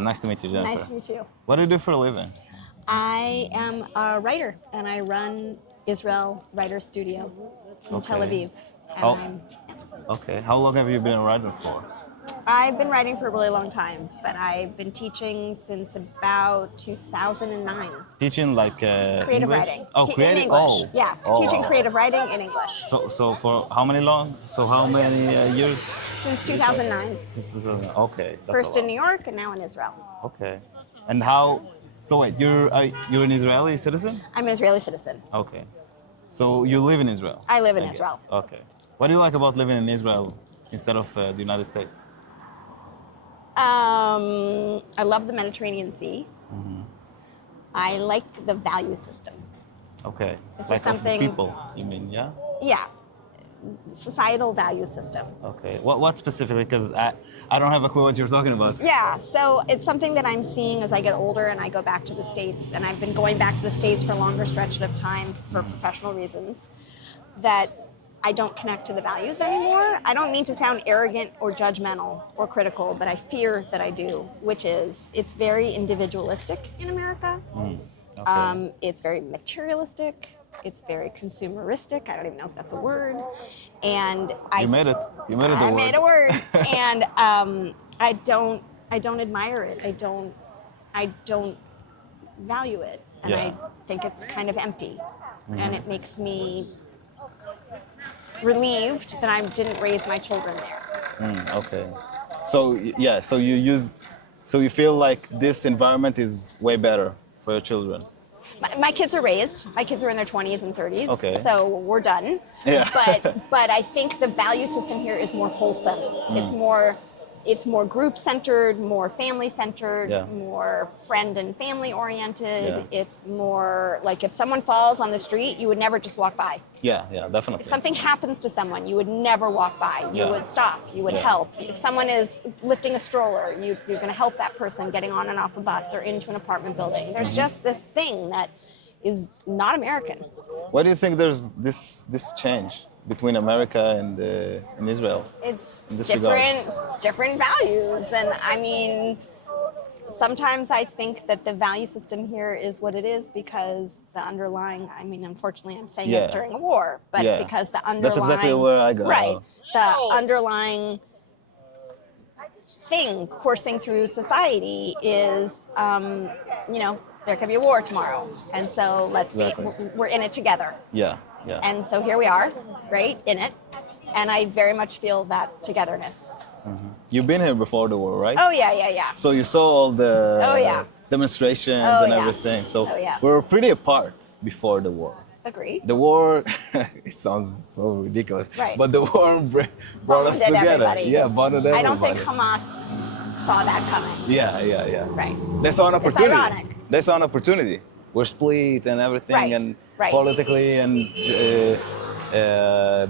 Nice to meet you, Jennifer. Nice to meet you. What do you do for a living? I am a writer, and I run Israel Writer Studio in Tel Aviv. And Okay. How long have you been a writer for? I've been writing for a really long time, but I've been teaching since about 2009. Teaching like Creative English? writing. Oh, In creative. English. Oh. Yeah, Oh, teaching wow. creative writing in English. So for how many long? So how many years? Since 2009. Since 2000. Okay. That's First a in lot. New York and now in Israel. Okay. And how? So wait, you're an Israeli citizen? I'm an Israeli citizen. Okay. So you live in Israel? I live in guess. Israel. Okay. What do you like about living in Israel instead of the United States? I love the Mediterranean Sea. Mm-hmm. I like the value system. Okay. This like is something. of the people, you mean? Yeah. Yeah, societal value system. Okay. What specifically? Because I don't have a clue what you're talking about. Yeah, so it's something that I'm seeing as I get older and I go back to the States, and I've been going back to the States for longer stretches of time for professional reasons, that I don't connect to the values anymore. I don't mean to sound arrogant or judgmental or critical, but I fear that I do, which is it's very individualistic in America. Okay. It's very materialistic. It's very consumeristic. I don't even know if that's a word. And You made it. You made it. I made a word. And I don't admire it. I don't value it. And Yeah. I think it's kind of empty. And it makes me relieved that I didn't raise my children there. Okay. So yeah. So you feel like this environment is way better for your children. My kids are raised. My kids are in their 20s and 30s. Okay. So we're done. Yeah. But I think the value system here is more wholesome. It's more group centered, more family centered, Yeah. more friend and family oriented. Yeah. It's more like if someone falls on the street, you would never just walk by. Yeah, definitely. If something happens to someone, you would never walk by. You Yeah. would stop. You would Yeah. help. If someone is lifting a stroller, you're going to help that person getting on and off a bus or into an apartment building. There's just this thing that is not American. Why do you think there's this change between America and Israel? It's In this different values, and I mean, sometimes I think that the value system here is what it is because the underlying. I mean, unfortunately, I'm saying Yeah. it during a war, but Yeah. because the underlying. That's exactly where I go. Right, the underlying thing coursing through society is, there could be a war tomorrow, and so we're in it together. Yeah. And so here we are, right, in it. And I very much feel that togetherness. You've been here before the war, right? Oh, yeah. So you saw all the Oh, yeah. demonstrations Oh, and yeah. everything. So Oh, yeah. we were pretty apart before the war. Agreed. The war, it sounds so ridiculous, Right. but the war brought us Bonded together. everybody. Yeah, bonded everybody. I don't think Hamas saw that coming. Yeah. Right. They saw an opportunity. It's ironic. They saw an opportunity. We're split and everything, Right, and right. politically, and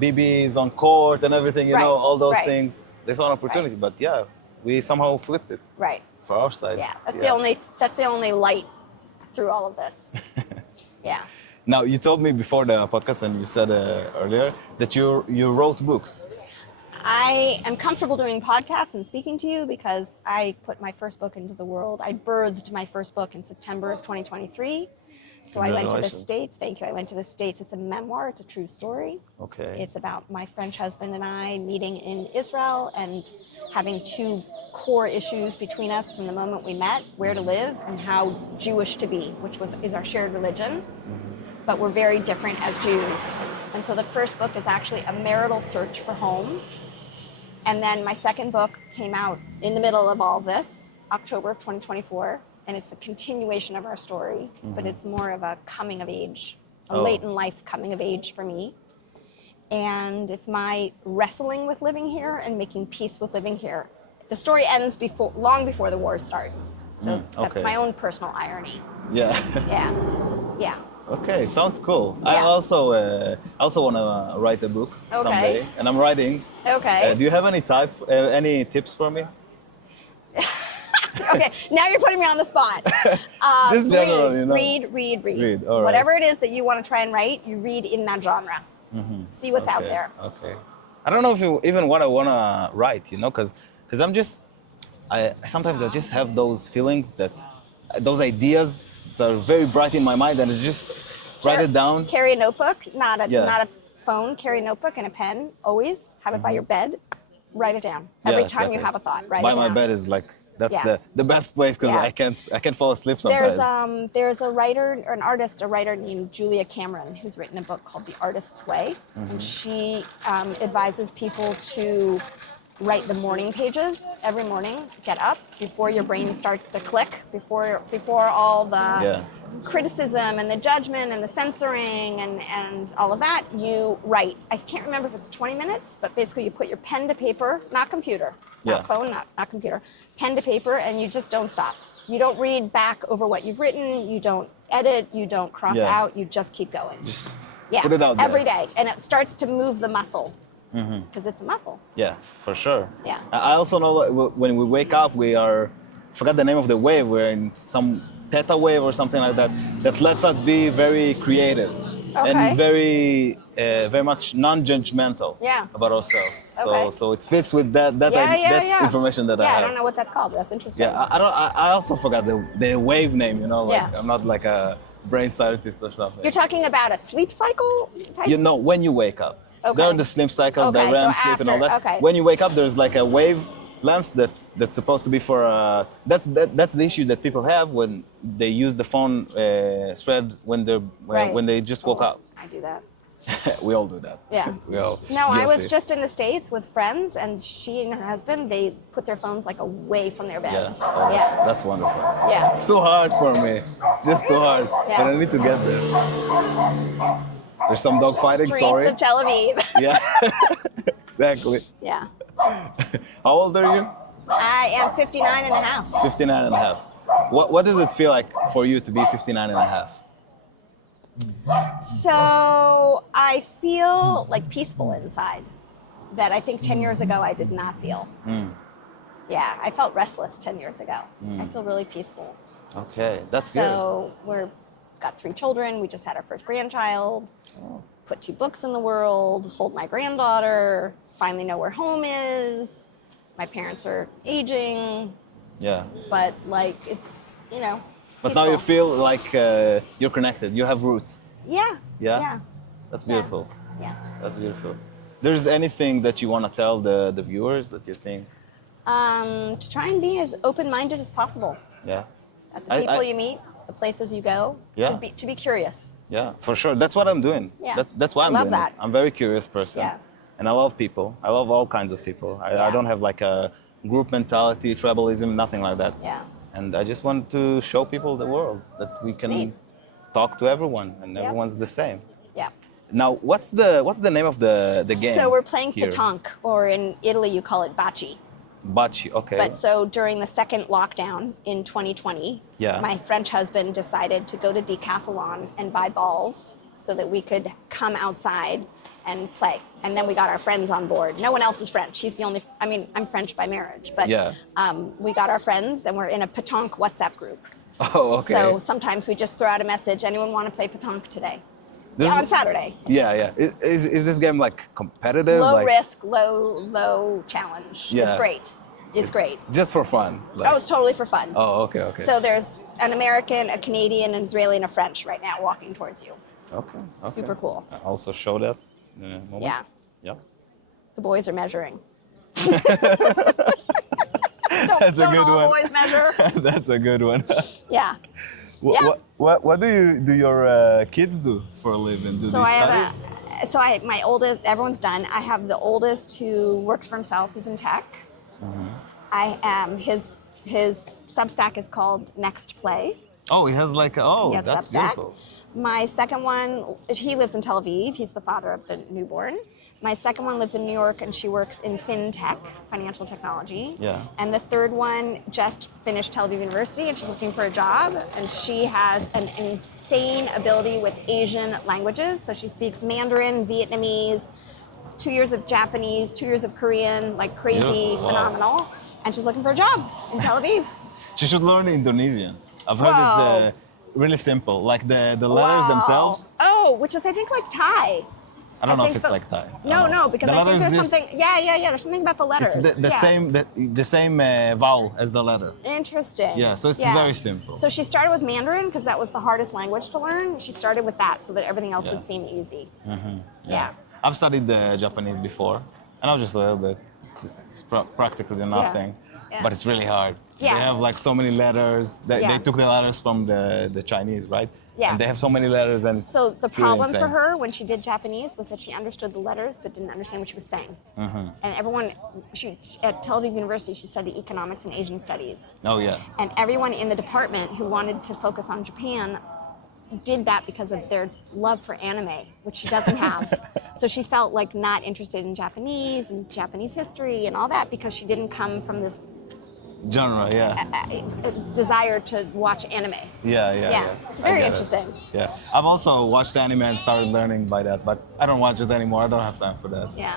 Bibi's on court and everything. You know, Right, all those right. things. They saw an opportunity, but yeah, we somehow flipped it Right. for our side. Yeah. That's the only light through all of this. Yeah. Now, you told me before the podcast, and you said earlier that you wrote books. I am comfortable doing podcasts and speaking to you because I put my first book into the world. I birthed my first book in September of 2023. So I went to the States. Thank you. I went to the States. It's a memoir. It's a true story. Okay. It's about my French husband and I meeting in Israel and having two core issues between us from the moment we met: where to live and how Jewish to be, which is our shared religion. But we're very different as Jews. And so the first book is actually a marital search for home. And then my second book came out in the middle of all this, October of 2024. And it's a continuation of our story, but it's more of a coming of age, a late in life coming of age for me. And it's my wrestling with living here and making peace with living here. The story ends long before the war starts. So that's my own personal irony. Yeah. Yeah. Okay, sounds cool. Yeah. I also want to write a book someday, and I'm writing. Okay. Do you have any tips for me? Okay, now you're putting me on the spot. Just general, you know. Read. Read, all right. Whatever it is that you want to try and write, you read in that genre. See what's out there. Okay. I don't know if you even what I want to write, you know, because I'm just sometimes I just have those feelings that those ideas that are very bright in my mind, and I just write it down. Carry a notebook, Yeah. not a phone. Carry a notebook and a pen. Always have it by your bed. Write it down. Yeah, Every time you exactly. have a thought, write By it down. my bed is like that's Yeah. the best place because Yeah. I can't fall asleep sometimes. There's a writer or an artist, a writer named Julia Cameron, who's written a book called The Artist's Way, and she advises people to write the morning pages every morning. Get up before your brain starts to click, before all the Yeah. criticism and the judgment and the censoring and all of that. You write. I can't remember if it's 20 minutes, but basically you put your pen to paper, not computer. Not Yeah. phone, not computer, pen to paper, and you just don't stop. You don't read back over what you've written. You don't edit. You don't cross Yeah. out. You just keep going. Just Yeah, put it out there. every day, and it starts to move the muscle because it's a muscle. Yeah, for sure. Yeah. I also know that when we wake up, we are, forgot the name of the wave, we're in some theta wave or something like that, that lets us be very creative Okay. and very much non-judgmental Yeah. about ourselves. Okay. So it fits with that Yeah. information that I Yeah, have. I don't know what that's called, but that's interesting. Yeah, I don't. I also forgot the wave name. You know, like Yeah. I'm not like a brain scientist or something. You're talking about a sleep cycle type? You know, when you wake up, Okay. there are the sleep cycle, the Okay, REM so sleep, and all after, that. okay. When you wake up, there's like a wave length that's supposed to be for. That's the issue that people have when they use the phone thread Right. when they just woke up. I do that. We all do that. Yeah. We all. No, I was guilty. just in the States with friends, and she and her husband, they put their phones like away from their Yeah. beds. Oh, that's wonderful. Yeah. It's too hard for me. It's just too hard. Yeah. But I need to get there. There's some dog fighting. Streets Sorry. of Tel Aviv. Yeah. Exactly. Yeah. How old are you? I am 59 and a half. 59 and a half. What does it feel like for you to be 59 and a half? So I feel like peaceful inside that I think 10 years ago I did not feel. Yeah, I felt restless 10 years ago. I feel really peaceful. Okay, that's good. So we're got 3 children. We just had our first grandchild. Put 2 books in the world. Hold my granddaughter. Finally know where home is. My parents are aging, Yeah. but like it's But now you peaceful. feel like you're connected. You have roots. Yeah. Yeah? Yeah. That's beautiful. Yeah. That's beautiful. There's anything that you want to tell the viewers that you think? To try and be as open-minded as possible. Yeah. At the people you meet, the places you go. Yeah. To be curious. Yeah, for sure. That's what I'm doing. Yeah. That's why I'm Love doing that. it. I'm a very curious person. Yeah. And I love people. I love all kinds of people. Yeah. I don't have like a group mentality, tribalism, nothing like that. Yeah. And I just want to show people the world that we can Neat. talk to everyone and Yeah. everyone's the same. Yeah. Now, what's the name of the game? So we're playing here? Patank, or in Italy you call it bocce. Bocce, okay. But so during the second lockdown in 2020, Yeah. my French husband decided to go to Decathlon and buy balls so that we could come outside and play. And then we got our friends on board. No one else is French. He's the only, I mean, I'm French by marriage, but Yeah. We got our friends and we're in a Patank WhatsApp group. Oh, okay. So sometimes we just throw out a message, anyone want to play Patank today? This Yeah, on is- Saturday. Yeah, yeah. Is this game like competitive? Low like, risk, low challenge. Yeah. It's great. It's great. Just for fun? Like, Oh, it's totally for fun. Oh, okay, okay. So there's an American, a Canadian, an Israeli, and a French right now walking towards you. Okay, okay. Super cool. I also show that. Moment. Yeah. Yeah. The boys are measuring. That's a Don't good all one. boys measure? That's a good one. Yeah. Yeah. What do your kids do for a living? Do So they I study? have my oldest, everyone's done. I have the oldest who works for himself, who's in tech. Mm-hmm. I am, his Substack is called Next Play. Oh, he has like He has that's Substack. beautiful. My second one, he lives in Tel Aviv. He's the father of the newborn. My second one lives in New York, and she works in fintech, financial technology. Yeah. And the third one just finished Tel Aviv University, and she's looking for a job. And she has an insane ability with Asian languages. So she speaks Mandarin, Vietnamese, 2 years of Japanese, 2 years of Korean, like crazy, Beautiful. Wow. phenomenal. And she's looking for a job in Tel Aviv. She should learn Indonesian. I've heard Whoa. it's really simple, like the letters themselves. Oh, which is I think like Thai. I don't know if think it's the- like Thai. I No, don't know. no, because The I think letters there's just- something. Yeah. There's something about the letters. It's the Yeah. same vowel as the letter. Interesting. Yeah, so it's very simple. So she started with Mandarin because that was the hardest language to learn. She started with that so that everything else Yeah. would seem easy. Yeah. I've studied Japanese before, and I was just a little bit. It's practically nothing, Yeah. but it's really hard. Yeah. They have like so many letters. They Yeah. took the letters from the Chinese, right? Yeah. And they have so many letters, and So the it's really problem for insane. her when she did Japanese was that she understood the letters but didn't understand what she was saying. And everyone, at Tel Aviv University, she studied economics and Asian studies. Oh yeah. And everyone in the department who wanted to focus on Japan did that because of their love for anime, which she doesn't have. So she felt like not interested in Japanese and Japanese history and all that because she didn't come from this Genre, yeah. desire to watch anime. Yeah. It's I very get it. interesting. Yeah. I've also watched anime and started learning by that, but I don't watch it anymore. I don't have time for that. Yeah.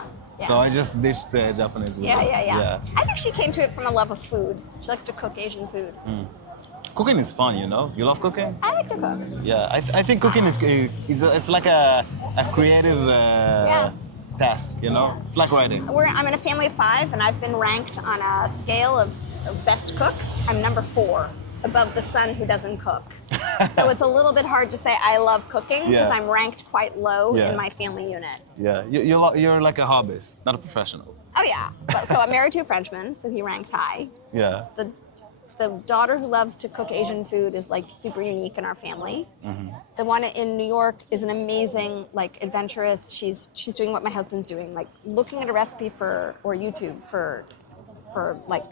So I just ditched Japanese. with Yeah. it. I think she came to it from a love of food. She likes to cook Asian food. Cooking is fun, you know? You love cooking? I like to cook. Yeah, I think cooking it's like a creative task, you know? It's like writing. I'm in a family of 5, and I've been ranked on a scale of best cooks. I'm number 4, above the son who doesn't cook. So it's a little bit hard to say I love cooking because Yeah. I'm ranked quite low Yeah. in my family unit. Yeah, you're like a hobbyist, not a professional. Oh yeah. So I'm married to a Frenchman, so he ranks high. Yeah. The daughter who loves to cook Asian food is like super unique in our family. The one in New York is an amazing, like adventurous. She's doing what my husband's doing, like looking at a recipe or YouTube for like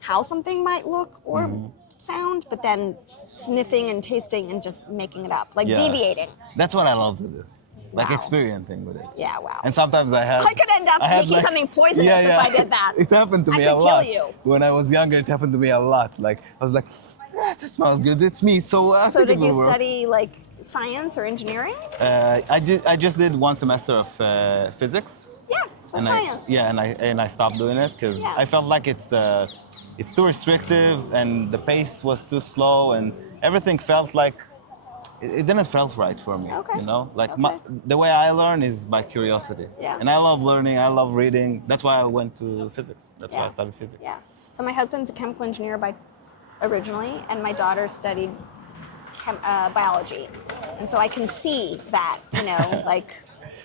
how something might look or sound, but then sniffing and tasting and just making it up, like Yeah. deviating. That's what I love to do. Like Wow. experimenting with it. Yeah, wow. And sometimes I could end up making something poisonous if I did that. It happened to I me could a kill lot. you. When I was younger, it happened to me a lot. Like I was like, it smells good. It's me. So I So think did it will you work. study like science or engineering? I just did one semester of physics. Yeah, so and science. and I stopped doing it because Yeah. I felt like it's too restrictive and the pace was too slow and everything felt like it didn't felt right for me. Okay. You know, like Okay. the way I learn is by curiosity. Yeah. And I love learning. I love reading. That's why I went to physics. That's why I studied physics. Yeah. So my husband's a chemical engineer originally, and my daughter studied biology, and so I can see that, like.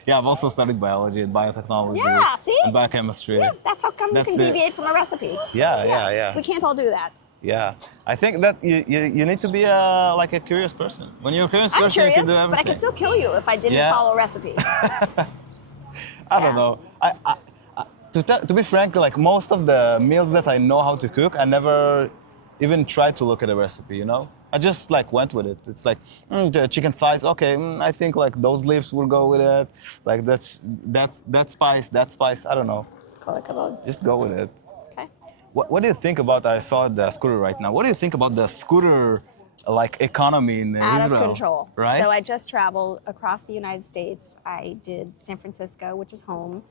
Yeah, I've also studied biology and biotechnology. Yeah, see? And biochemistry. Yeah, that's how come you That's can it. deviate from a recipe. Yeah. We can't all do that. Yeah, I think that you need to be like a curious person. When you're a curious I'm person, curious, you can do everything. but I could still kill you if I didn't Yeah. follow a recipe. I don't know. To be frank, like most of the meals that I know how to cook, I never even tried to look at a recipe. You know, I just like went with it. It's like the chicken thighs. Okay, I think like those leaves will go with it. Like that spice. I don't know. Just go with it. Okay. What do you think about? I saw the scooter right now. What do you think about the scooter like economy in Out Israel? of control. Right. So I just traveled across the United States. I did San Francisco, which is home,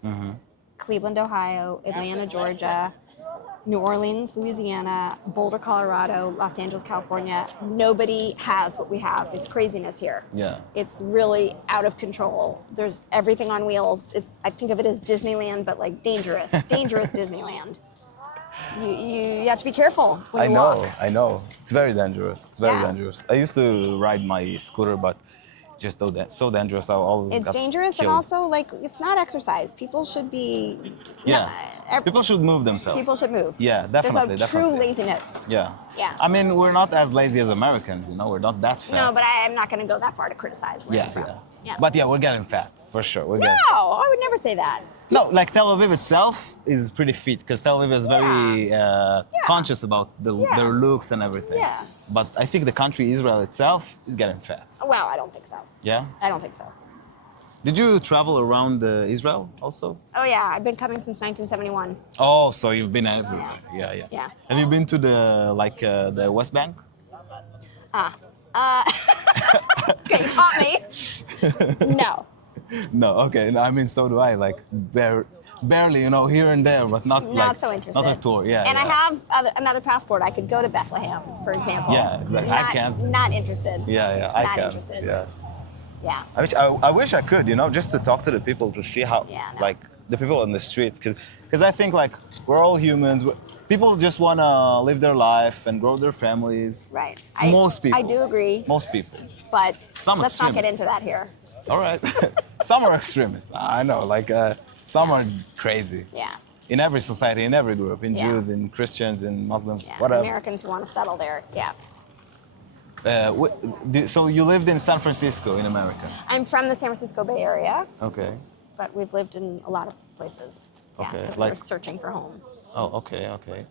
Cleveland, Ohio, Atlanta, Georgia, New Orleans, Louisiana, Boulder, Colorado, Los Angeles, California. Nobody has what we have. It's craziness here. Yeah. It's really out of control. There's everything on wheels. I think of it as Disneyland, but like dangerous Disneyland. You have to be careful when you walk. I know. It's very dangerous. It's very Yeah. dangerous. I used to ride my scooter, but it's just so dangerous. I always It's got dangerous and killed. also like it's not exercise. People should be. Yeah. No, People should move themselves. people should move. Yeah, definitely. There's a true definitely. laziness. Yeah. Yeah. I mean, we're not as lazy as Americans, you know. We're not that fat. No, but I'm not going to go that far to criticize where I'm from. Yeah. But yeah, we're getting fat for sure. We're No, getting I would never say that. No, like Tel Aviv itself is pretty fit because Tel Aviv is very conscious about their looks and everything. Yeah. But I think the country Israel itself is getting fat. Wow, I don't think so. Yeah. I don't think so. Did you travel around Israel also? Oh yeah, I've been coming since 1971. Oh, so you've been everywhere. Yeah. Yeah. Have you been to the West Bank? Okay, you caught me. No. No. Okay. No, I mean, so do I. Like barely, you know, here and there, but not like So interested. not a tour. Yeah. And yeah. I have another passport. I could go to Bethlehem, for example. Yeah, exactly. I can't. Not interested. Yeah. I Not can. interested. Yeah. Yeah. I wish I could, you know, just to talk to the people to see how, Yeah, no. like, the people on the streets, because I think like we're all humans. People just want to live their life and grow their families. Right. Most people. I do agree. Most people. But Some let's not get extremists. into that here. All right. Some are extremists. I know. Like some are crazy. Yeah. In every society, in every group, in Yeah. Jews, in Christians, in Muslims, Yeah. whatever. Americans who want to settle there. Yeah. So you lived in San Francisco in America. I'm from the San Francisco Bay Area, Okay. but we've lived in a lot of places. Yeah, Okay, because like- we're searching for home. Oh, okay, okay.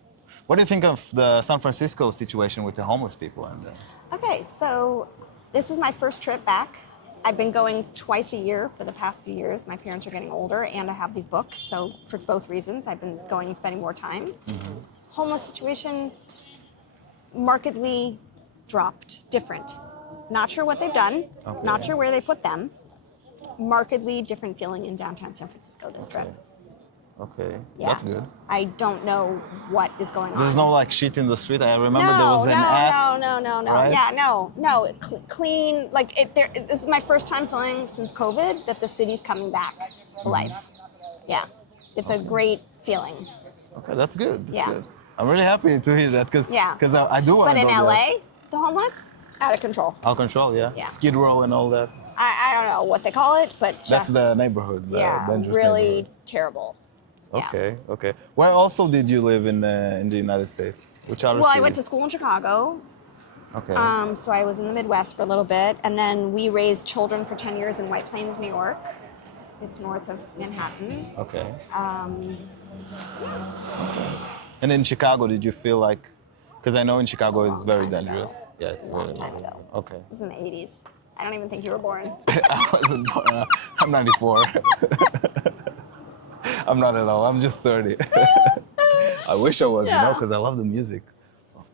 What do you think of the San Francisco situation with the homeless people and Okay, so this is my first trip back. I've been going twice a year for the past few years. My parents are getting older, and I have these books. So for both reasons, I've been going and spending more time. Homeless situation, markedly dropped, different. Not sure what they've done. Okay. Not sure where they put them. Markedly different feeling in downtown San Francisco this trip. Okay, Yeah. that's good. I don't know what is going on. There's no like shit in the street. I remember there was an ad. No. right? Yeah, no. Clean. Like this is my first time feeling since COVID that the city's coming back to life. Yeah, it's a great feeling. Okay, that's good. That's Yeah. good. I'm really happy to hear that because Yeah. I do want But to in go LA, there. the homeless out of control. Out of control, yeah. Yeah. Skid Row and all that. I don't know what they call it, but That's just the neighborhood. The yeah, dangerous really neighborhood. terrible. Yeah. Okay, okay. Where also did you live in the United States? Which other Well, I city? went to school in Chicago. Okay. So I was in the Midwest for a little bit, and then we raised children for 10 years in White Plains, New York. It's north of Manhattan. Okay. Um, And in Chicago, did you feel like? Because I know in Chicago It's a it's long very time ago. dangerous. Yeah, it's a long very time ago. Okay. It was in the 80s. I don't even think you were born. I wasn't born. I'm 94. I'm not at all. I'm just 30. I wish I was, you know, Yeah. because I love the music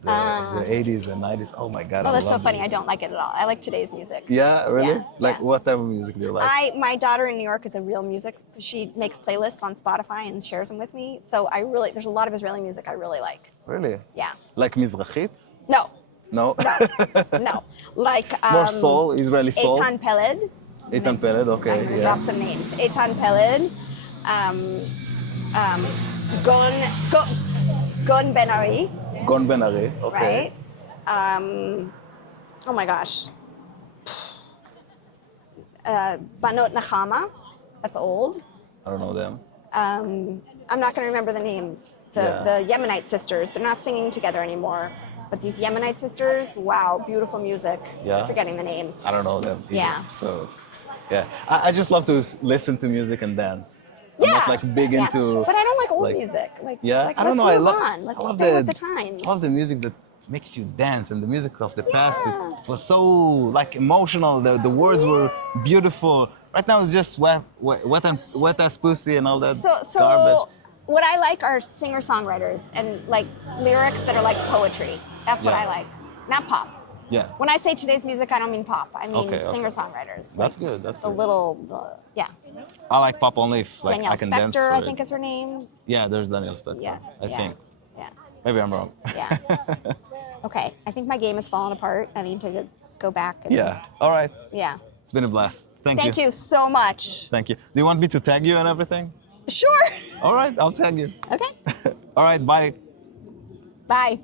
of the 80s and 90s. Oh my God. Oh, I that's so love funny. I music. don't like it at all. I like today's music. Yeah, really? Yeah, Like yeah. what type of music do you like? My daughter in New York is a real music. She makes playlists on Spotify and shares them with me. So there's a lot of Israeli music I really like. Really? Yeah. Like Mizrachit? No, No? no. Like More soul, Israeli soul? Eitan Peled. Eitan Peled, okay. I'm gonna yeah. drop some names. Eitan Peled. Gon Ben Ari, Gon Ben Ari, okay. right? Oh my gosh. Banot Nahama. That's old. I don't know them. I'm not going to remember the names. Yeah. The Yemenite sisters. They're not singing together anymore. But these Yemenite sisters, wow, beautiful music. Yeah. I'm forgetting the name. I don't know them. Either. Yeah. So, yeah. I just love to listen to music and dance. I'm Yeah. not like big yeah. into. But I don't like old like- music. Like, Yeah, like, I don't let's know. move I love. on. Let's I love stay with the times. I love the music that makes you dance, and the music of the past Yeah. it was so like emotional. The words were beautiful. Right now it's just wet as pussy and all that So garbage. what I like are singer-songwriters and like lyrics that are like poetry. That's what Yeah. I like, not pop. Yeah, When I say today's music, I don't mean pop. I mean Okay, okay. singer-songwriters. that's good. That's The good. little, yeah. I like pop only if like Danielle I can dance Spector, for I it. think is her name. Yeah, there's Daniel Spector. Yeah. I yeah, think. Yeah. Maybe I'm wrong. Yeah. Okay. I think my game has fallen apart. I need to go back. And, Yeah. All right. Yeah. It's been a blast. Thank Thank you so much. Thank you. Do you want me to tag you and everything? Sure. All right, I'll tag you. Okay. All right, bye. Bye.